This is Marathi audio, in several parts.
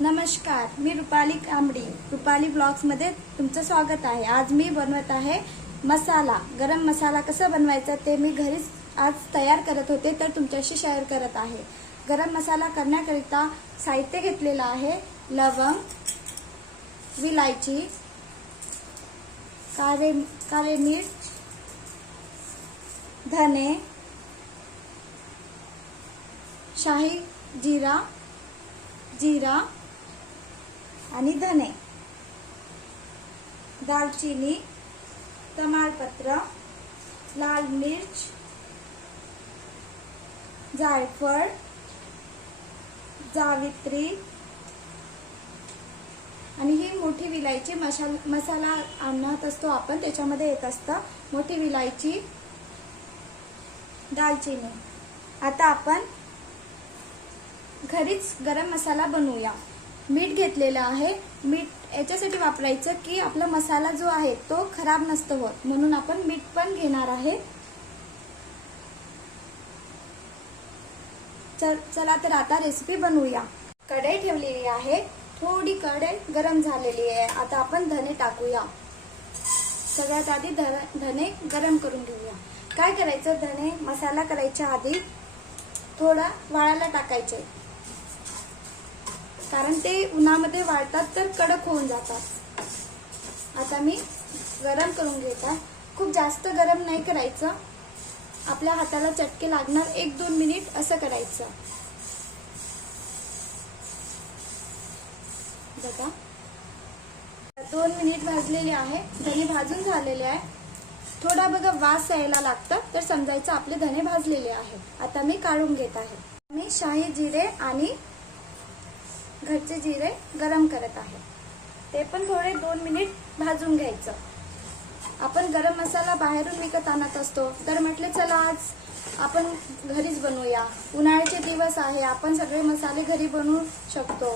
नमस्कार, मी रुपाली कांबडी रुपाली ब्लॉग्समध्ये तुमचं स्वागत आहे। आज मी बनवत आहे मसाला, गरम मसाला कसा बनवायचा ते मी घरीच आज तयार करत होते तर तुमच्याशी शेअर करत आहे। गरम मसाला करण्याकरिता साहित्य घेतलेलं आहे लवंग, विलायची, काळे मिर्च, धने, शाही जीरा आणि धने, दालचिनी, तमालपत्र, लाल मिर्च, जायफळ, जावित्री आणि ही मोठी विलायची मसाला आणत असतो आपण, त्याच्यामध्ये येत असतं मोठी विलायची, दालचिनी। आता आपण घरीच गरम मसाला बनवूया। मीठ घेतलेलं आहे। मीठ याच्यासाठी वापरायचं की आपला मसाला जो आहे तो खराब नसतो होत, म्हणून आपण मीठ पण घेणार आहे। चला तर आता रेसिपी बनवूया। कढई ठेवलेली आहे, थोडी कढई गरम झालेली आहे। आता आपण धने टाकूया। सगळ्यात आधी धने गरम करून घेऊया। काय करायचं, धने मसाला करायच्या आधी थोडा वाळायला टाकायचे, कारण ते उन्हामध्ये वाळतात तर कडक होऊन जातात। आता मी गरम करून घेत आहे। खूप जास्त गरम नाही करायचं, आपल्या हाताला चटके लागणार, 1-2 मिनिट असं करायचं। बघा 2 मिनिट भाजलेले आहे, धने भाजून झालेले आहे। थोडा बघा वास यायला लागतं तर समजायचं आपले धने भाजलेले आहे। आता मी काढून घेत आहे। मी शाही जिरे आणि घरचे जिरे गरम करत आहे, ते पण थोडे 2 मिनिट भाजून घ्यायचं। आपण गरम मसाला बाहेरून विकत आणत असतो तर म्हटले चला आज आपण घरीच बनवूया। उन्हाळ्याचे दिवस आहे, आपण सगळे मसाले घरी बनवू शकतो।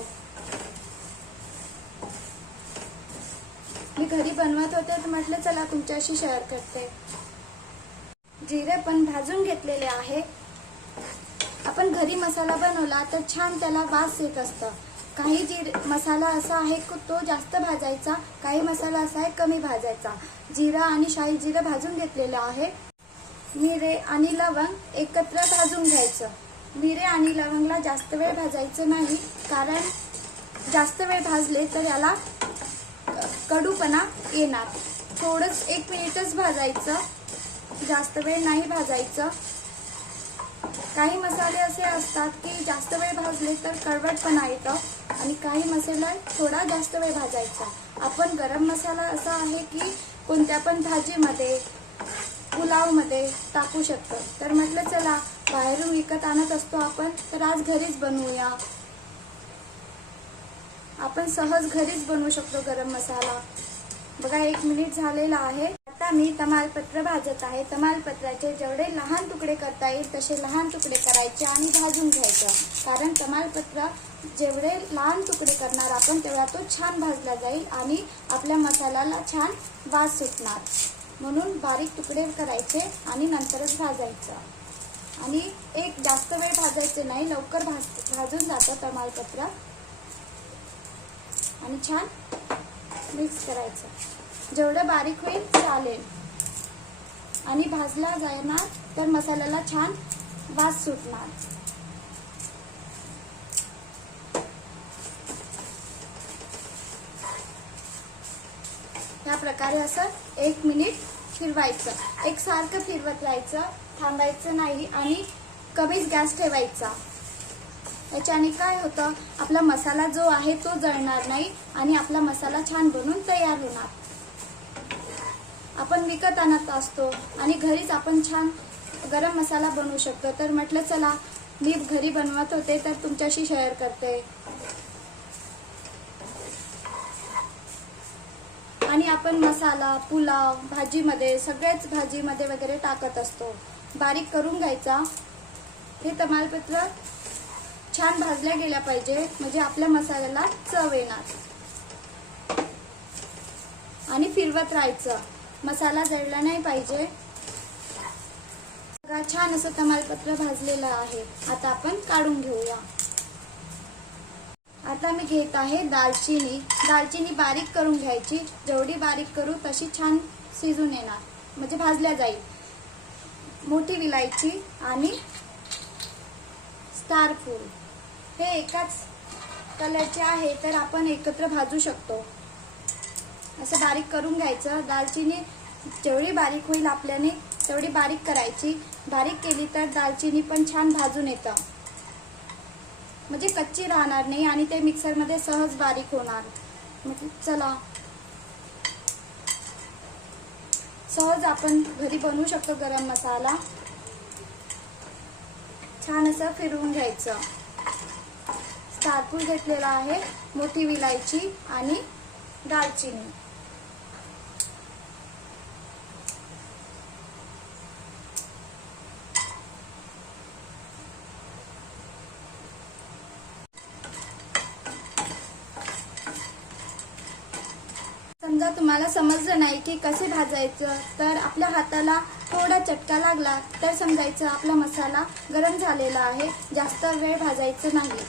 मी घरी बनवत होते तर म्हटले चला तुमच्याशी शेअर करते। जिरे पण भाजून घेतलेले आहे। आपण घरी मसाला बनवला तर छान त्याला वास येत असतं। काही मसाला असा आहे की तो जास्त भाजायचा, काही मसाला असा आहे कमी भाजायचा। जिरा आणि शाही जिरे भाजून घेतलेले आहे। मिरे आणि लवंग एकत्र भाजून घ्यायचं। मिरे आणि लवंगला जास्त वेळ भाजायचं नाही, कारण जास्त वेळ भाजले तर याला कडूपणा येणार। थोडंच 1 मिनिटच भाजायचं, जास्त वेळ नाही भाजायचं। काही मसाले असे असतात की जास्त वेळ भाजले तर कडवटपणा येतं आणि काही मसाला थोडा जास्त वेळ भाजायचा। आपण गरम मसाला असा आहे की कोणत्या पण भाजीमध्ये, पुलावमध्ये टाकू शकतो। तर म्हटलं चला बाहेरून विकत आणत असतो आपण तर आज घरीच बनवूया। आपण सहज घरीच बनवू शकतो गरम मसाला। बघा 1 मिनिट झालेला आहे। आता मी तमालपत्र भाजत आहे। तमालपत्राचे जेवढे लहान तुकडे करता येईल तसे लहान तुकडे करायचे आणि भाजून घ्यायचं, कारण तमालपत्र जेवढे लहान तुकडे करणार आपण तेवढा तो छान भाजला जाईल आणि आपल्या मसाल्याला छान वास सुटणार। म्हणून बारीक तुकडे करायचे आणि नंतरच भाजायचं। आणि जास्त वेळ भाजायचे नाही, लवकर भाजून जातं तमालपत्र। आणि छान मिक्स करायचं, जेवढं बारीक होईल चालेल। आणि भाजला जाणार तर मसाल्याला छान वास सुटणार। या प्रकारे असं 1 मिनिट फिरवायचं, एकसारखं फिरवत राहायचं, थांबायचं नाही आणि कमीच गॅस ठेवायचा। याच्याने काय होतं, आपला मसाला जो आहे तो जळणार नाही आणि आपला मसाला छान बनून तयार होणार। आपण विकत आणत असतो आणि घरीच आपण छान गरम मसाला बनवू शकतो, तर म्हटलं चला मी घरी बनवत होते तर तुमच्याशी शेअर करते। आणि आपण मसाला पुलाव, भाजीमध्ये, सगळ्याच भाजीमध्ये वगैरे टाकत असतो। बारीक करून घ्यायचा। हे तमालपत्र छान भाजल्या गेला पाहिजे, म्हणजे आपल्या मसाल्याला चव येणार। आणि फिरवत राहायचं, मसाला जळला नाही पाहिजे। बघा छान असं तमालपत्र भाजलेलं आहे। आता आपण काढून घेऊया। आता मी घेत आहे दालचिनी. दालचिनी बारीक करून घ्यायची. जेवढी बारीक करू तशी छान शिजून येणार, म्हणजे भाजल्या जाईल. मोठी विलायची आणि स्टार फूल हे एकाच कलरचे आहे, तर आपण एकत्र भाजू शकतो. असं बारीक करून घ्यायचं. दालचिनी जेवढी बारीक होईल आपल्याने तेवढी बारीक करायची. बारीक केली तर दालचिनी पण छान भाजून येतं, म्हणजे कच्ची राहणार नाही आणि ते मिक्सरमध्ये सहज बारीक होणार. चला, सहज आपण घरी बनवू शकतो गरम मसाला. छान असं फिरवून घ्यायचं. स्टारफूल घेतलेला आहे, मोठी विलायची आणि दालचिनी. समजा तुम्हाला समजलं नाही की कसे भाजायचं, तर आपल्या हाताला थोडा चटका लागला तर समजायचं आपला मसाला गरम झालेला आहे, जास्त वेळ भाजायचं नाही.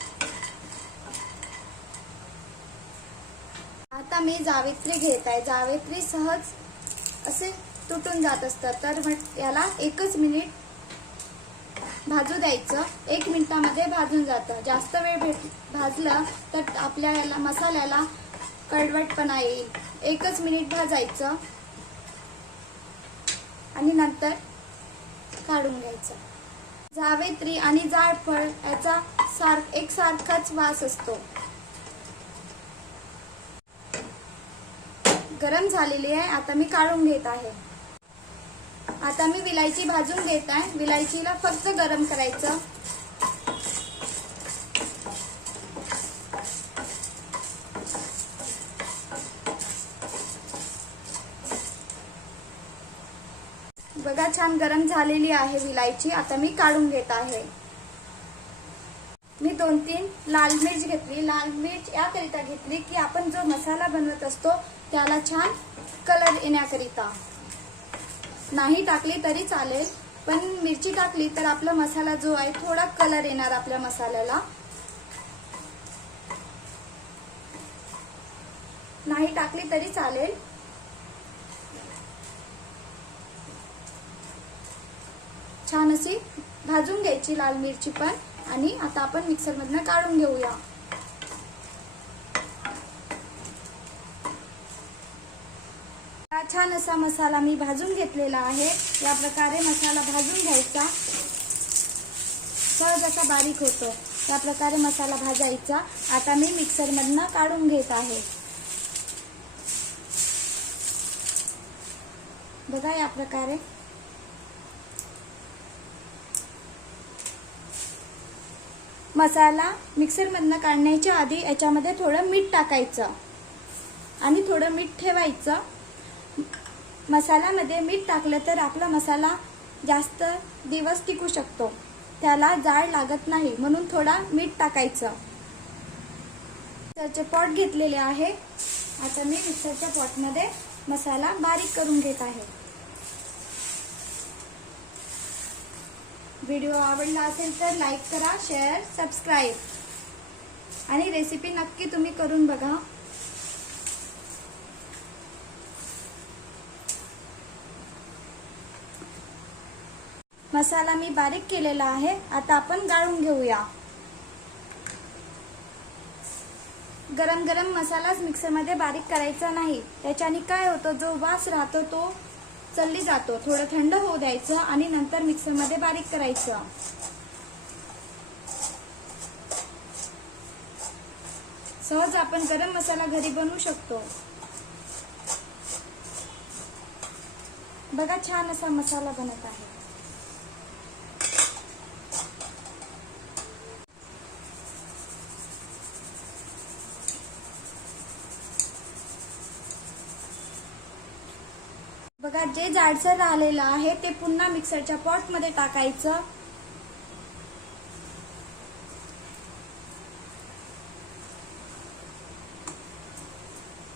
आता मी जावित्री घेत आहे. जावित्री सहज असे तुटून जात असतात, तर याला 1 मिनिट भाजू द्यायचं. 1 मिनिटामध्ये भाजून जातं. जास्त वेळ भाजलं तर आपल्या मसाल्याला कडवटपणा येईल. 1 मिनिट भाजायचं आणि नंतर काढून घ्यायचं. जावित्री आणि जायफळ याचा एकसारखाच वास असतो. गरम झालेली आहे, आता मी काढून घेत आहे. आता मी विलायची भाजून घेत आहे. विलायचीला फक्त गरम करायचं. बघा, छान गरम झालेली आहे विलायची. आता मी काढून घेत आहे. मी 2-3 लाल मिर्च घेतली. लाल मिर्च याकरिता घेतली की आपण जो मसाला बनवत असतो त्याला छान कलर येण्याकरिता. नाही टाकली तरी चालेल, पण मिरची टाकली तर आपला मसाला जो आहे थोडा कलर येणार आपल्या मसाल्याला. नाही टाकली तरी चालेल. छान अशी भाजून घ्यायची लाल मिरची पण. आणि आता आपण मिक्सर मधनं काढून घेऊया. छान असा मसाला मी भाजून घेतलेला आहे. या प्रकारे मसाला भाजून घ्यायचा. सहज असा बारीक होतो, या प्रकारे मसाला भाजायचा. आता मी मिक्सर मधनं काढून घेत आहे. बघा, या प्रकारे. मसाला मिक्सर मधनं काढण्याच्या आधी याच्यामध्ये थोडं मीठ टाकायचं आणि थोडं मीठ ठेवायचं. मसाल्यामध्ये मीठ टाकलं तर आपला मसाला जास्त दिवस टिकू शकतो, त्याला जाळ लागत नाही, म्हणून थोडा मीठ टाकायचं. मिक्सरचे पॉट घेतलेले आहे. आता मी मिक्सरच्या पॉटमध्ये मसाला बारीक करून घेत आहे. व्हिडिओ आवडला असेल तर लाईक करा, शेअर, सबस्क्राईब आणि रेसिपी नक्की तुम्ही करून बघा. मसाला मी बारीक केलेला आहे. आता आपण गाळून घेऊया. गरम गरम मसालाच मिक्सरमध्ये बारीक करायचा नाही, त्याच्याने काय होतं, जो वास राहतो तो चल्ली जातो. थोडं थंड होऊ द्यायचं आणि नंतर मिक्सरमध्ये बारीक करायचं. सहज आपण गरम मसाला घरी बनवू शकतो. बघा, छान असा मसाला बनत आहे. बघा, जे जाडसर राहिलेलं आहे ते पुन्हा मिक्सरच्या पॉट मध्ये टाकायचं.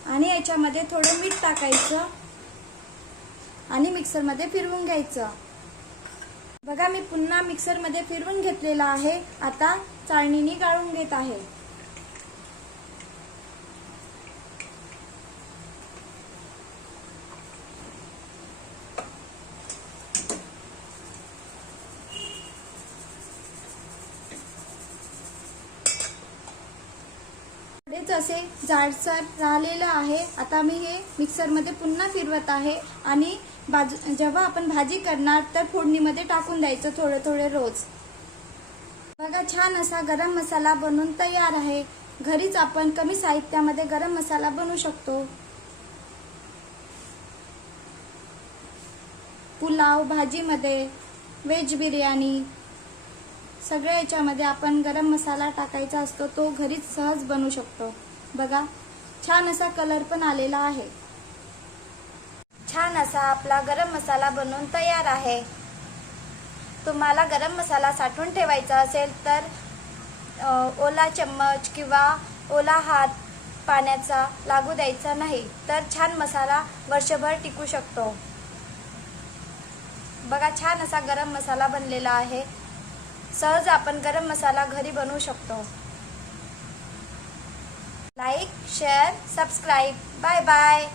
आणि याच्यामध्ये थोडं मीठ टाकायचं आणि मिक्सर मध्ये फिरवून घ्यायचं. बघा, मी पुन्हा मिक्सर मध्ये फिरवून घेतलेला आहे. आता चाळणीने गाळून घेत आहे. घरीच असे जाडसर राहिलेलं आहे. आता मी हे मिक्सरमध्ये पुन्हा फिरवत आहे आणि जेव्हा आपण भाजी करणार तर फोडणीमध्ये टाकून द्यायचं थोडे थोडे रोज. बघा, छान असा गरम मसाला बनवून तयार आहे. घरीच आपण कमी साहित्यामध्ये गरम मसाला बनवू शकतो. पुलाव, भाजीमध्ये, व्हेज बिर्याणी सगळ्या याच्यामध्ये आपण गरम मसाला टाकायचा असतो. तो घरीच सहज बनवू शकतो. बघा, छान असा कलर पण आलेला आहे. छान असा आपला गरम मसाला बनवून तयार आहे. तुम्हाला गरम मसाला साठवून ठेवायचा असेल तर ओला चम्मच किंवा ओला हात पाण्याचा लागू द्यायचा नाही, तर छान मसाला वर्षभर टिकू शकतो. बघा, छान असा गरम मसाला बनलेला आहे. सहज आपण गरम मसाला घरी बनवू शकतो. Like, share, subscribe. Bye bye.